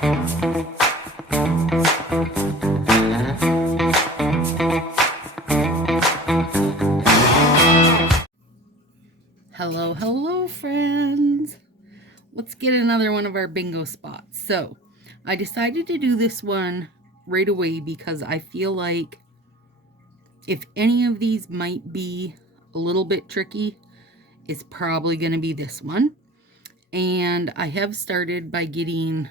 Hello, hello, friends. Let's get another one of our bingo spots. So, I decided to do this one right away because I feel like if any of these might be a little bit tricky, it's probably going to be this one. And I have started by getting,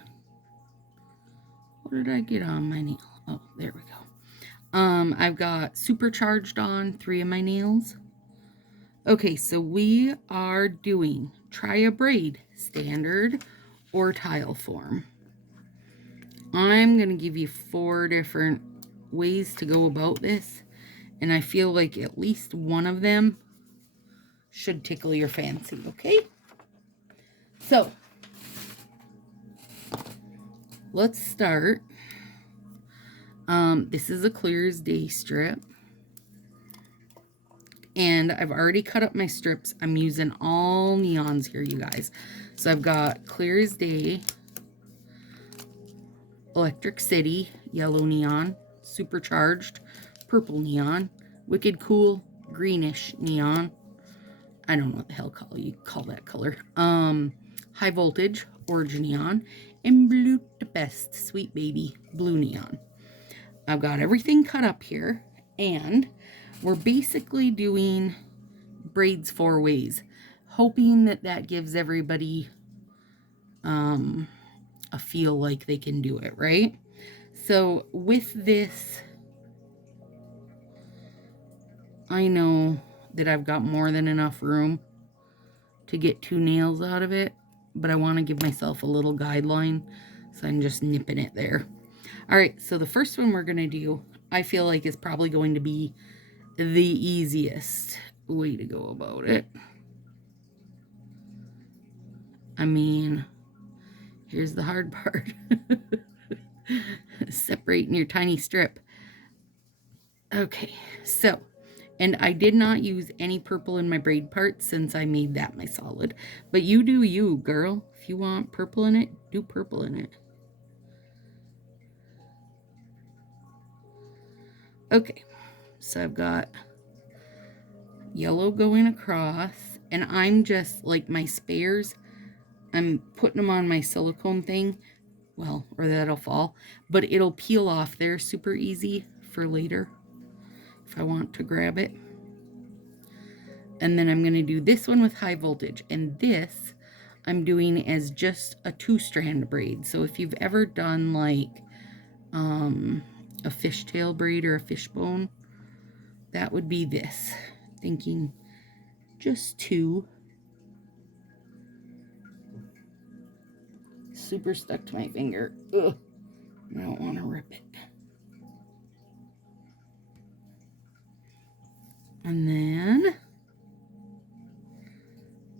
what did I get on my nail? Oh, there we go. I've got supercharged on 3 of my nails. Okay, so we are doing try a braid, standard or tile form. I'm going to give you 4 different ways to go about this, and I feel like at least one of them should tickle your fancy, okay? So, let's start. This is a clear as day strip. And I've already cut up my strips. I'm using all neons here, you guys. So I've got clear as day, Electric City, yellow neon, supercharged, purple neon, wicked cool, greenish neon. I don't know what the hell you call that color. High voltage, orange neon, and blue the best, sweet baby, blue neon. I've got everything cut up here, and we're basically doing braids 4 ways, hoping that that gives everybody a feel like they can do it, right? So with this, I know that I've got more than enough room to get 2 nails out of it, but I want to give myself a little guideline, so I'm just nipping it there. All right, so the first one we're going to do, I feel like is probably going to be the easiest way to go about it. I mean, here's the hard part. Separating your tiny strip. Okay, so, and I did not use any purple in my braid part since I made that my solid. But you do you, girl. If you want purple in it, do purple in it. Okay, so I've got yellow going across, and I'm just, like my spares, I'm putting them on my silicone thing. Well, or that'll fall. But it'll peel off there super easy for later if I want to grab it. And then I'm going to do this one with high voltage. And this I'm doing as just a 2-strand braid. So if you've ever done like a fishtail braid or a fishbone, that would be this. Thinking just 2. Super stuck to my finger. Ugh. I don't want to rip it. And then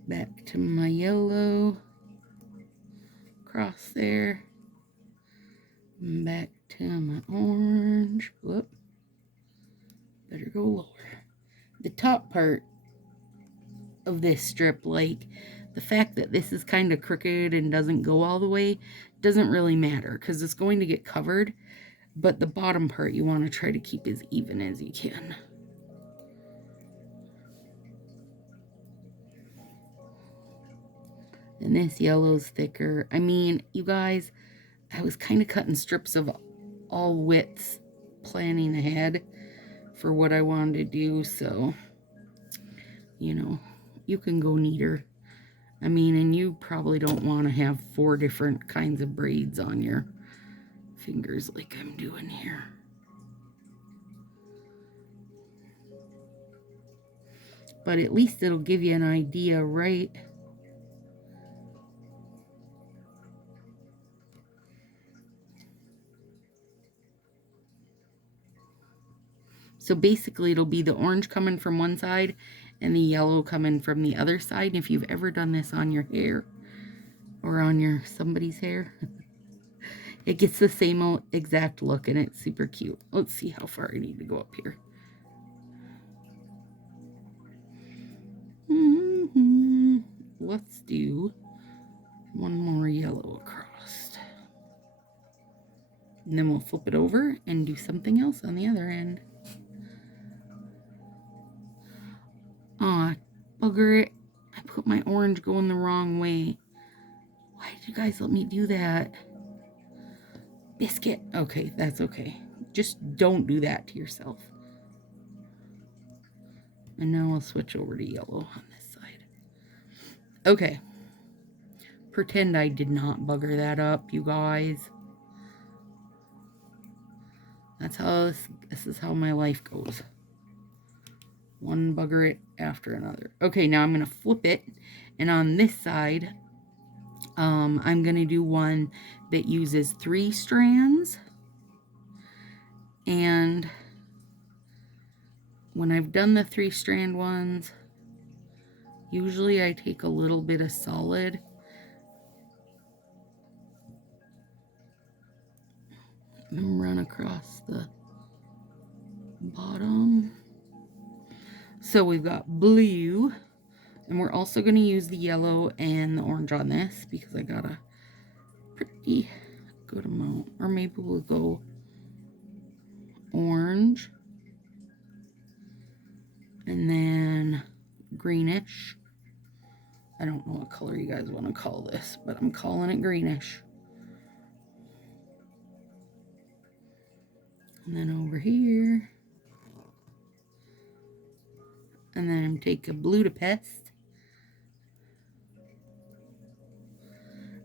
back to my yellow, cross there, back to my orange. Whoop, better go lower. The top part of this strip, like the fact that this is kind of crooked and doesn't go all the way, doesn't really matter because it's going to get covered, but the bottom part you want to try to keep as even as you can. And this yellow's thicker. I mean, you guys, I was kind of cutting strips of all widths, planning ahead for what I wanted to do, so, you know, you can go neater. I mean, and you probably don't want to have 4 different kinds of braids on your fingers like I'm doing here. But at least it'll give you an idea, right? So basically it'll be the orange coming from one side and the yellow coming from the other side. And if you've ever done this on your hair or on somebody's hair, it gets the same exact look and it's super cute. Let's see how far I need to go up here. Let's do one more yellow across. And then we'll flip it over and do something else on the other end. Aw, bugger it. I put my orange going the wrong way. Why did you guys let me do that? Biscuit. Okay, that's okay. Just don't do that to yourself. And now I'll switch over to yellow on this side. Okay. Pretend I did not bugger that up, you guys. That's how this is how my life goes. One bugger it after another. Okay, now I'm going to flip it. And on this side, I'm going to do one that uses 3 strands. And when I've done the 3-strand ones, usually I take a little bit of solid and run across the bottom. So we've got blue, and we're also going to use the yellow and the orange on this because I got a pretty good amount. Or maybe we'll go orange and then greenish. I don't know what color you guys want to call this, but I'm calling it greenish. And then over here, and then take a blue to pest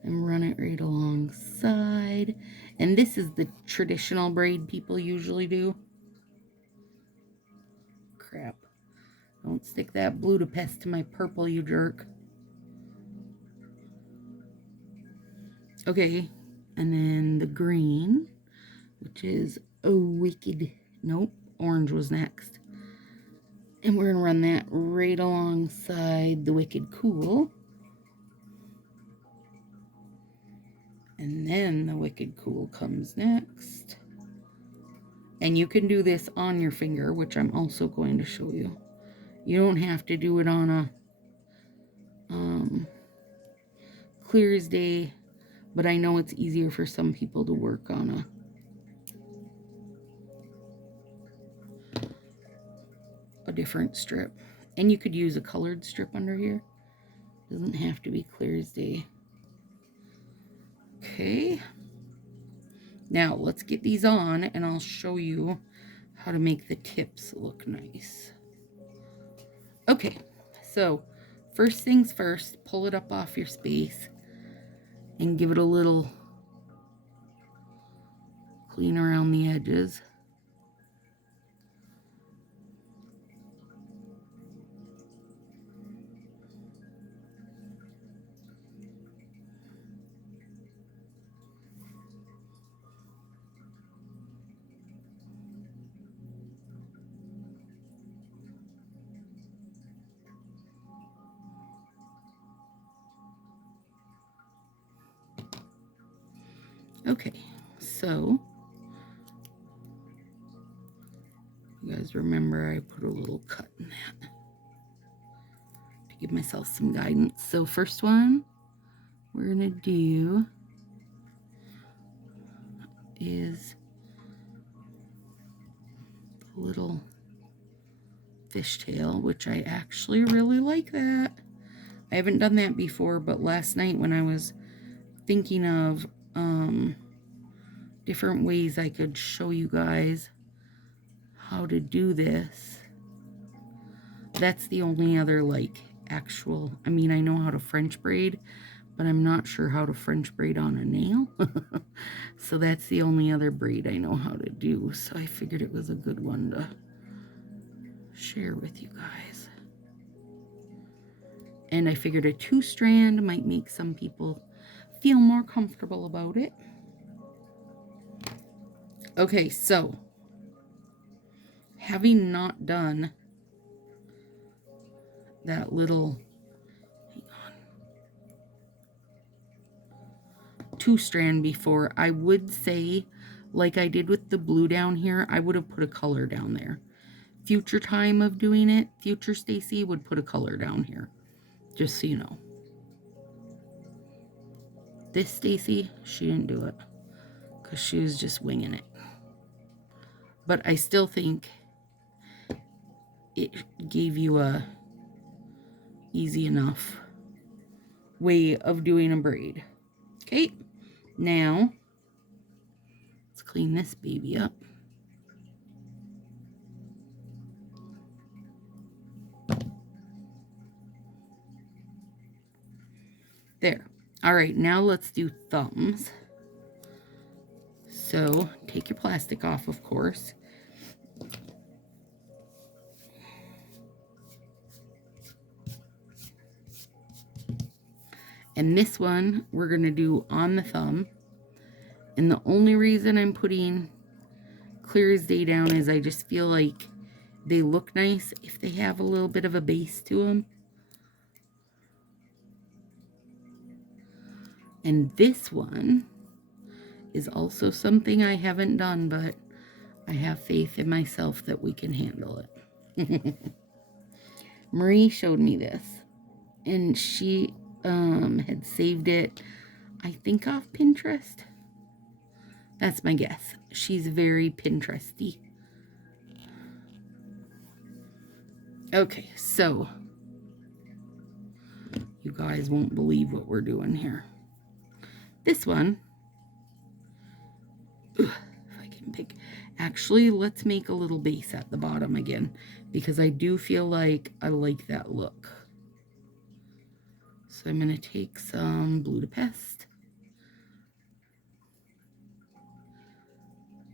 and run it right alongside. And this is the traditional braid people usually do. Crap. Don't stick that blue to pest to my purple, you jerk. Okay, and then the green, which is wicked. Nope, orange was next. And we're going to run that right alongside the wicked cool. And then the wicked cool comes next. And you can do this on your finger, which I'm also going to show you. You don't have to do it on a clear as day, but I know it's easier for some people to work on a different strip. And you could use a colored strip under here. Doesn't have to be clear as day. Okay. Now let's get these on and I'll show you how to make the tips look nice. Okay, so first things first, pull it up off your space and give it a little clean around the edges. Okay, so you guys remember I put a little cut in that to give myself some guidance. So first one we're gonna do is the little fishtail, which I actually really like that. I haven't done that before, but last night when I was thinking of different ways I could show you guys how to do this, that's the only other like actual, I mean, I know how to French braid, but I'm not sure how to French braid on a nail. So that's the only other braid I know how to do. So I figured it was a good one to share with you guys. And I figured a 2-strand might make some people feel more comfortable about it. Okay, so having not done that little 2-strand before, I would say, like I did with the blue down here, I would have put a color down there. Future time of doing it, future Stacy would put a color down here, just so you know. This Stacy, she didn't do it because she was just winging it. But I still think it gave you a easy enough way of doing a braid. Okay, now let's clean this baby up. There. All right, now let's do thumbs. So take your plastic off, of course. And this one we're going to do on the thumb. And the only reason I'm putting clear as day down is I just feel like they look nice if they have a little bit of a base to them. And this one is also something I haven't done, but I have faith in myself that we can handle it. Marie showed me this, and she had saved it, I think, off Pinterest. That's my guess. She's very Pinteresty. Okay, so you guys won't believe what we're doing here. This one, if I can pick, actually, let's make a little base at the bottom again, because I do feel like I like that look. So I'm going to take some Blue to Pest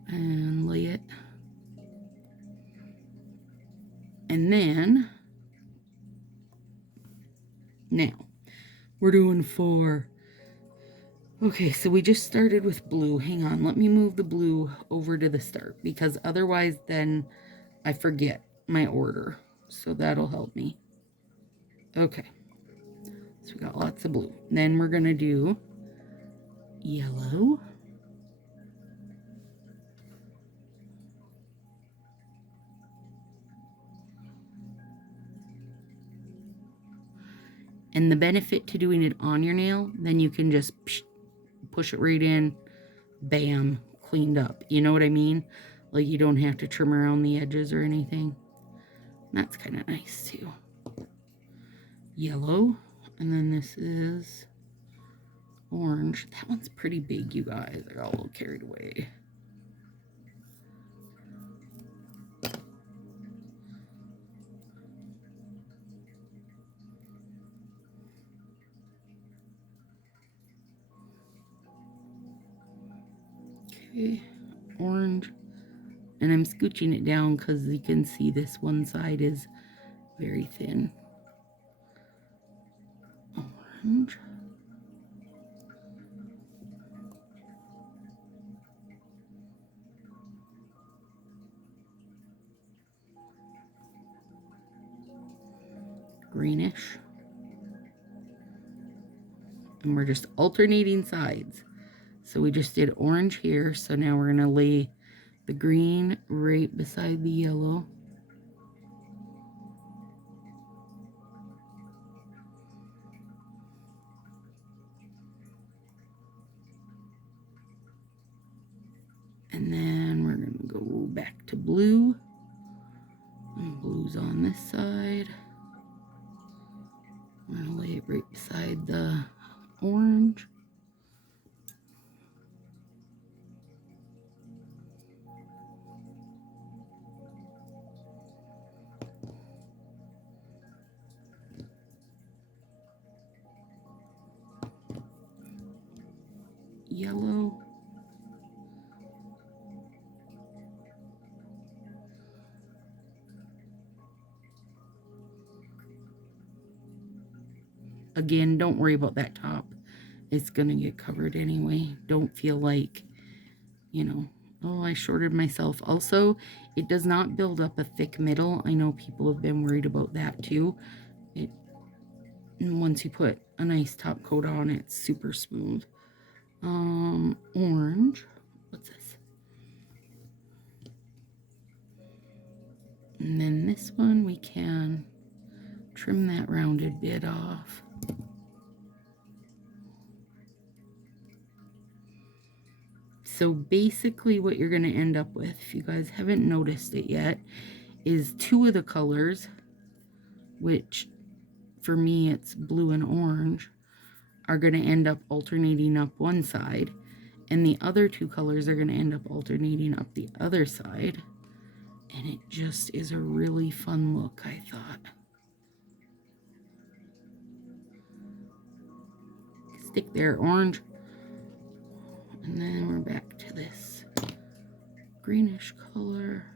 and lay it. And then, now, we're doing 4. Okay, so we just started with blue. Hang on, let me move the blue over to the start, because otherwise then I forget my order. So that'll help me. Okay, so we got lots of blue. Then we're going to do yellow. And the benefit to doing it on your nail, then you can just push it right in, bam, cleaned up. You know what I mean? Like, you don't have to trim around the edges or anything. That's kind of nice too. Yellow, and then this is orange. That one's pretty big, you guys. I got a little carried away. Okay, orange. And I'm scooching it down because you can see this one side is very thin. Orange. Greenish. And we're just alternating sides. So we just did orange here, so now we're going to lay the green right beside the yellow. And then we're going to go back to blue. And blue's on this side. I'm going to lay it right beside the orange. Yellow. Again, don't worry about that top. It's going to get covered anyway. Don't feel like, you know, oh, I shorted myself. Also, it does not build up a thick middle. I know people have been worried about that too. And once you put a nice top coat on, it's super smooth. Orange. What's this? And then this one, we can trim that rounded bit off. So basically what you're going to end up with, if you guys haven't noticed it yet, is two of the colors, which for me it's blue and orange, are going to end up alternating up one side, and the other two colors are going to end up alternating up the other side. And it just is a really fun look, I thought. Stick there, orange. And then we're back to this greenish color.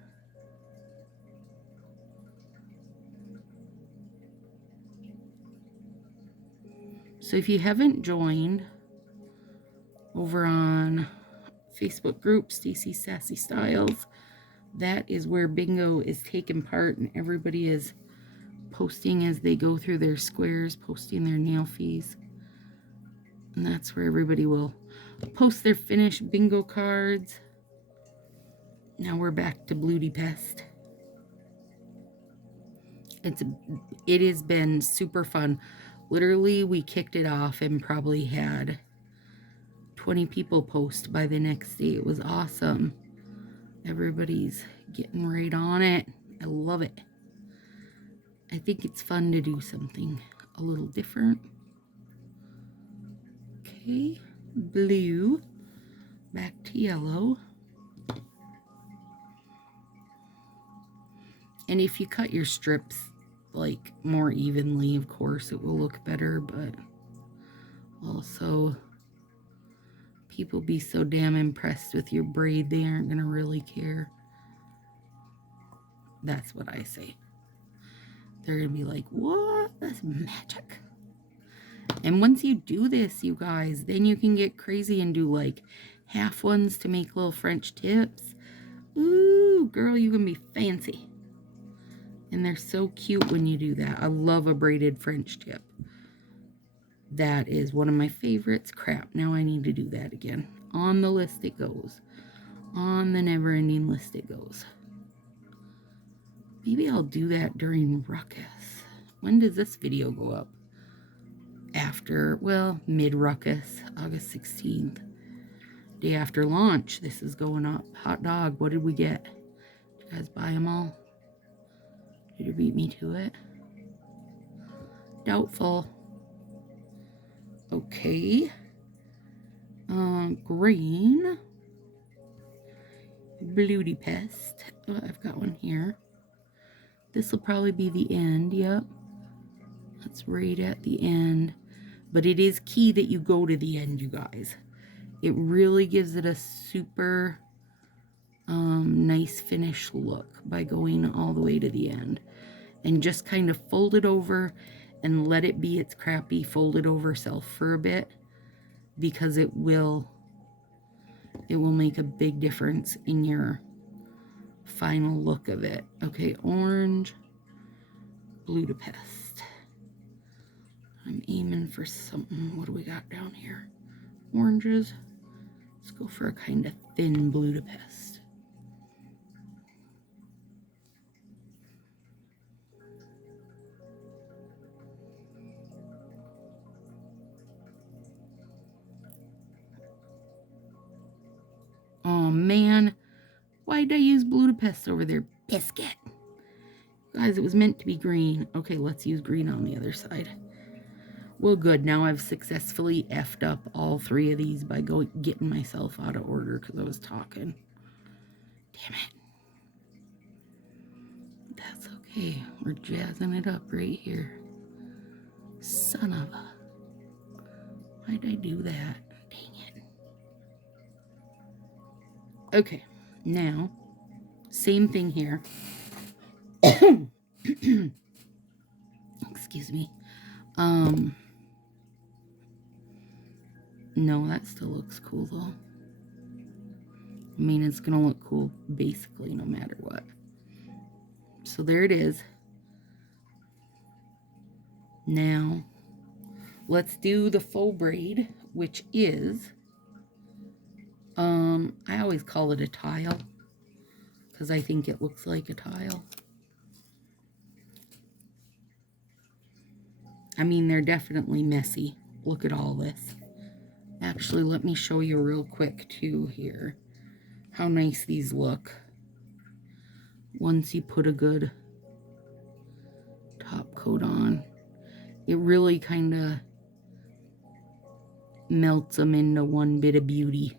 So if you haven't joined over on Facebook group, Stacy Sassy Styles, that is where bingo is taking part, and everybody is posting as they go through their squares, posting their nail fees. And that's where everybody will post their finished bingo cards. Now we're back to Bloody Pest. It has been super fun. Literally, we kicked it off and probably had 20 people post by the next day. It was awesome. Everybody's getting right on it. I love it. I think it's fun to do something a little different. Okay, blue, back to yellow. And if you cut your strips like more evenly, of course, it will look better, but also people be so damn impressed with your braid, they aren't gonna really care. That's what I say. They're gonna be like, what? That's magic. And once you do this, you guys, then you can get crazy and do like half ones to make little French tips. Ooh, girl, you can be fancy. And they're so cute when you do that. I love a braided French tip. That is one of my favorites. Crap, now I need to do that again. On the list it goes. On the never-ending list it goes. Maybe I'll do that during Ruckus. When does this video go up? After, well, mid-Ruckus, August 16th. Day after launch, this is going up. Hot dog, what did we get? Did you guys buy them all? Did you beat me to it? Doubtful. Okay. Green. Bloody Pest. Oh, I've got one here. This will probably be the end. Yep. That's right at the end. But it is key that you go to the end, you guys. It really gives it a super nice finish look by going all the way to the end. And just kind of fold it over and let it be its crappy folded over self for a bit, because it will make a big difference in your final look of it. Okay, orange, Bloody Pest. I'm aiming for something. What do we got down here? Oranges. Let's go for a kind of thin Bloody Pest. Oh man, why did I use Bloody Pest over there? Biscuit. Guys, it was meant to be green. Okay, let's use green on the other side. Well, good. Now I've successfully effed up all three of these by getting myself out of order because I was talking. Damn it. That's okay. We're jazzing it up right here. Son of a... Why'd I do that? Dang it. Okay, now, same thing here. Excuse me. No, that still looks cool though. I mean, it's gonna look cool basically no matter what. So there it is. Now, let's do the faux braid, which is, I always call it a tile because I think it looks like a tile. I mean, they're definitely messy. Look at all this. Actually, let me show you real quick too here how nice these look once you put a good top coat on. It really kind of melts them into one bit of beauty.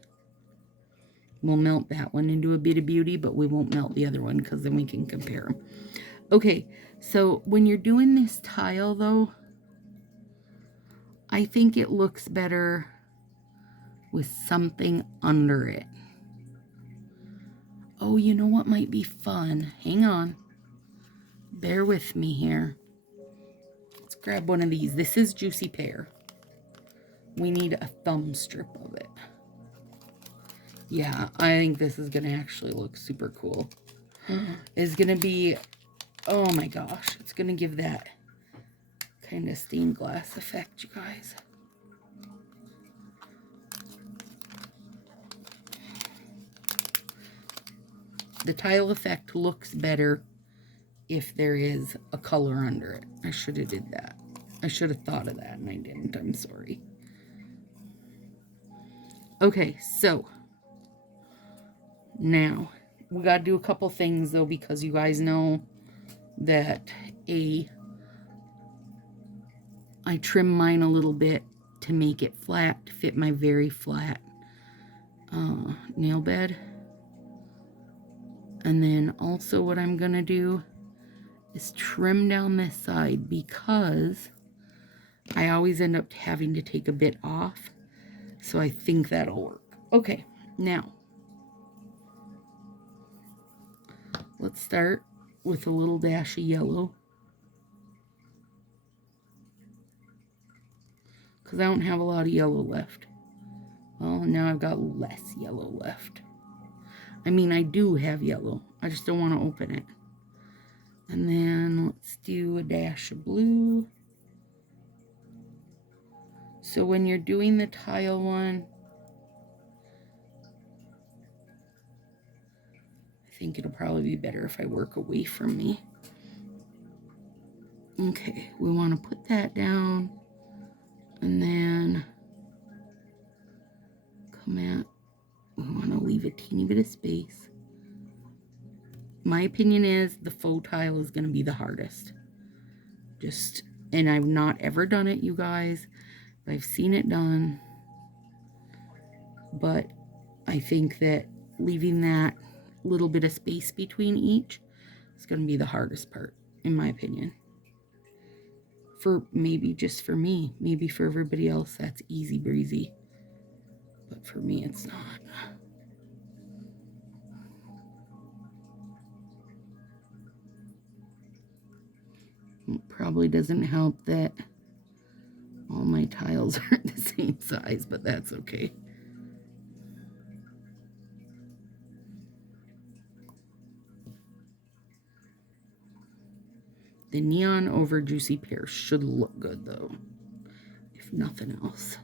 We'll melt that one into a bit of beauty, but we won't melt the other one because then we can compare them. Okay, so when you're doing this tile though, I think it looks better with something under it. Oh, you know what might be fun? Hang on. Bear with me here. Let's grab one of these. This is Juicy Pear. We need a thumb strip of it. Yeah, I think this is going to actually look super cool. It's going to be, oh my gosh, it's going to give that kind of stained glass effect, you guys. The tile effect looks better if there is a color under it. I should have did that. I should have thought of that and I didn't. I'm sorry. Okay, so now we got to do a couple things though, because you guys know that I trim mine a little bit to make it flat, to fit my very flat nail bed. And then also what I'm going to do is trim down this side, because I always end up having to take a bit off. So I think that'll work. Okay, now let's start with a little dash of yellow, because I don't have a lot of yellow left. Well, now I've got less yellow left. I mean, I do have yellow. I just don't want to open it. And then let's do a dash of blue. So when you're doing the tile one, I think it'll probably be better if I work away from me. Okay, we want to put that down. And then come at, we want to leave a teeny bit of space. My opinion is the faux tile is going to be the hardest. And I've not ever done it, you guys. I've seen it done. But I think that leaving that little bit of space between each is going to be the hardest part, in my opinion. Maybe just for me. Maybe for everybody else, that's easy breezy. But for me, it's not. It probably doesn't help that all my tiles aren't the same size, but that's okay. The neon over Juicy Pear should look good though, if nothing else.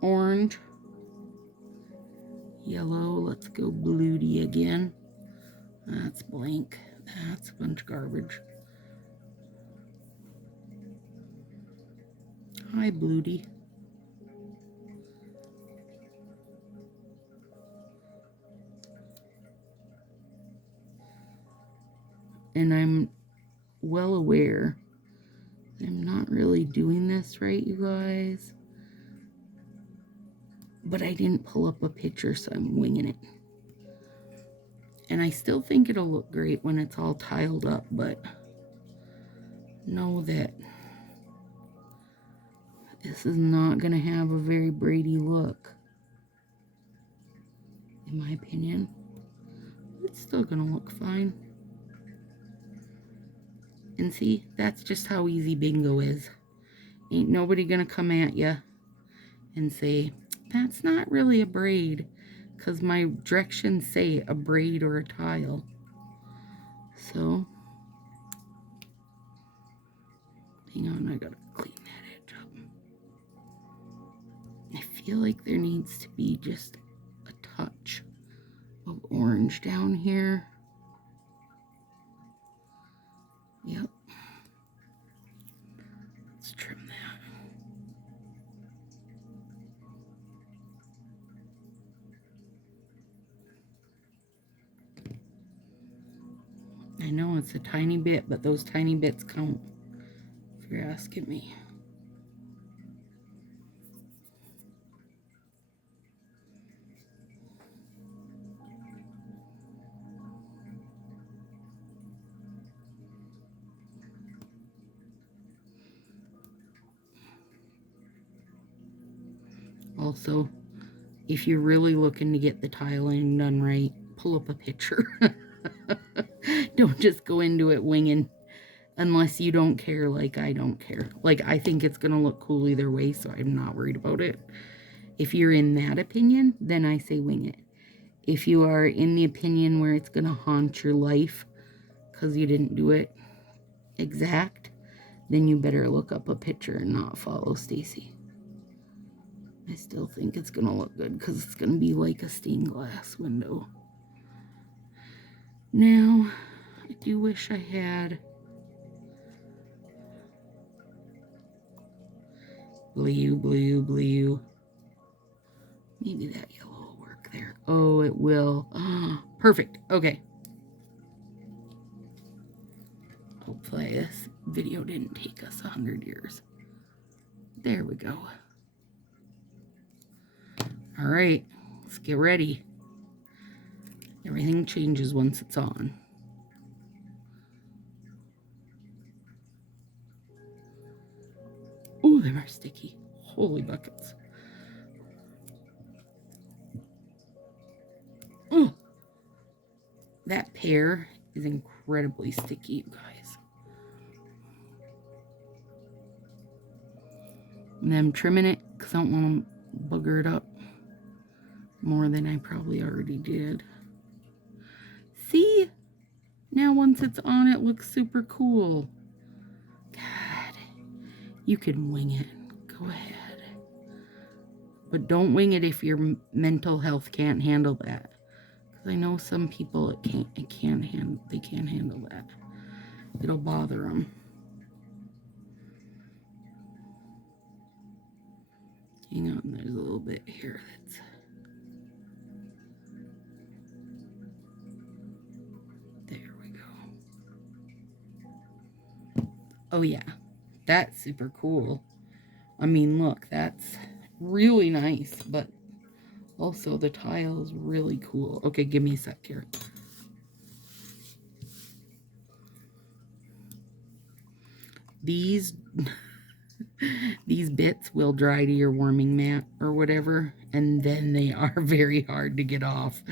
Orange, yellow, let's go bluey again. That's blank. That's a bunch of garbage. Hi, bluey. And I'm well aware I'm not really doing this right, you guys. But I didn't pull up a picture, so I'm winging it. And I still think it'll look great when it's all tiled up, but know that this is not going to have a very Brady look, in my opinion. It's still going to look fine. And see, that's just how easy bingo is. Ain't nobody going to come at you and say, that's not really a braid, because my directions say a braid or a tile. So, hang on, I gotta clean that edge up. I feel like there needs to be just a touch of orange down here. Let's trim that. I know it's a tiny bit, but those tiny bits count, if you're asking me. Also, if you're really looking to get the tiling done right, pull up a picture. Don't just go into it winging, unless you don't care like I don't care. Like, I think it's going to look cool either way, so I'm not worried about it. If you're in that opinion, then I say wing it. If you are in the opinion where it's going to haunt your life because you didn't do it exact, then you better look up a picture and not follow Stacy. I still think it's going to look good because it's going to be like a stained glass window. Now, I do wish I had blue. Maybe that yellow will work there. Oh, it will. Perfect. Okay. Hopefully this video didn't take us 100 years. There we go. All right, let's get ready. Everything changes once it's on. Oh, they are sticky. Holy buckets. Oh, that pear is incredibly sticky, you guys. And I'm trimming it because I don't want to bugger it up more than I probably already did. See? Now once it's on, it looks super cool. God, you can wing it. Go ahead. But don't wing it if your mental health can't handle that. Because I know some people they can't handle that. It'll bother them. Hang on, there's a little bit here that's... There we go. Oh yeah, that's super cool. I mean, look, that's really nice, but also the tile is really cool. Okay, give me a sec here. These bits will dry to your warming mat or whatever, and then they are very hard to get off.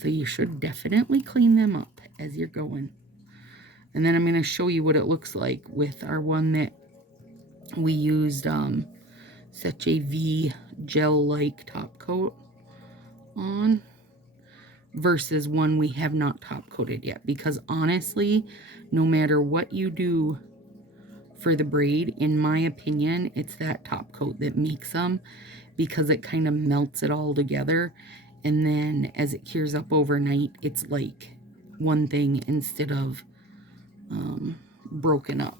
So you should definitely clean them up as you're going. And then I'm going to show you what it looks like with our one that we used such a V gel-like top coat on versus one we have not top coated yet. Because honestly, no matter what you do for the braid, in my opinion, it's that top coat that makes them, because it kind of melts it all together, and then as it cures up overnight, it's like one thing instead of broken up.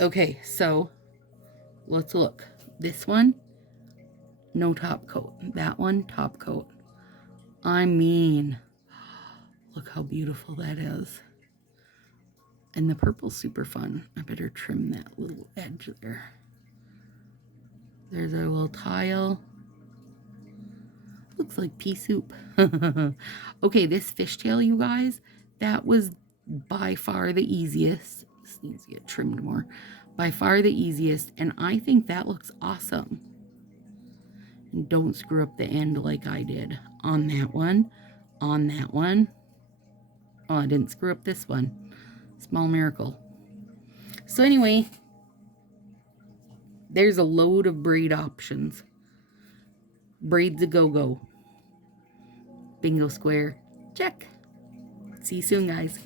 Okay, so let's look. This one, no top coat. That one, top coat. I mean, look how beautiful that is. And the purple's super fun. I better trim that little edge there. There's our little tile. Looks like pea soup. Okay, this fishtail, you guys, that was by far the easiest. This needs to get trimmed more. By far the easiest, and I think that looks awesome. And don't screw up the end like I did on that one. On that one. Oh, I didn't screw up this one. Small miracle. So anyway, there's a load of braid options. Braids a go-go. Bingo square. Check. See you soon, guys.